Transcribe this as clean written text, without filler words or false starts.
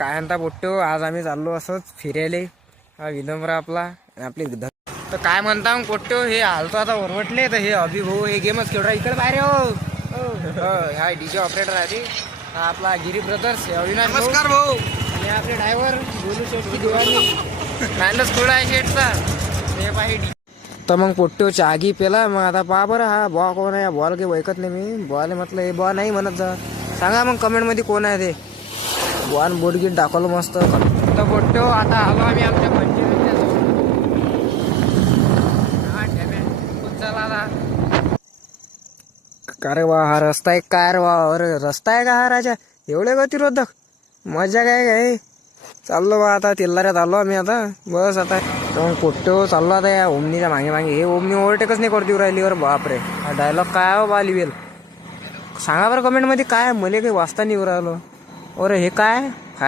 काय म्हणता पोट्टो, आज आम्ही चाललो असंच फिरायले. हा विनम्र आपला आणि आपली तर काय म्हणता मग पोट्टो, हे हालतो आता ओरवटले. तर हे अभिभाऊ हे गेमच खेळ इकडे बाहेर हा डीजे ऑपरेटर आहे ते. हा आपला गिरी ब्रदर्स, अविनाश भाऊ. नमस्कार भाऊ. आणि आपले ड्रायव्हर गोलू शेटची दिवाळी मॅनच थोडा आहे शेटचा हे पाहिजे. तर मग पोट्टो चागी पेला. मग आता पहा बरं हा बॉ कोण आहे. बॉल काही ऐकत नाही मी. बॉल म्हटलं हे बॉ नाही म्हणत जा. सांगा मग कमेंटमध्ये कोण आहे ते. बॉल बोर्डगीट दाखवलं मस्त. तर पोट्टो आता आलो आम्ही आमच्या का रे वा, हा रस्ता आहे काय रे वा. अरे रस्ता आहे का हा राजा, एवढे गतिरोधक. मजा काय काय. चाललो बा आता तेलाऱ्यात आलो आम्ही आता. बस आता मग पोट्टो चाललो आता या ओमनीच्या मागे मागे. हे ओमनी ओव्हरटेकच नाही करते राहिली. वर बापरे, हा डायलॉग काय हो बा लिवेल. सांगा बरं कमेंटमध्ये काय. मला काही वाचता नाही राहिलो. अरे हे काय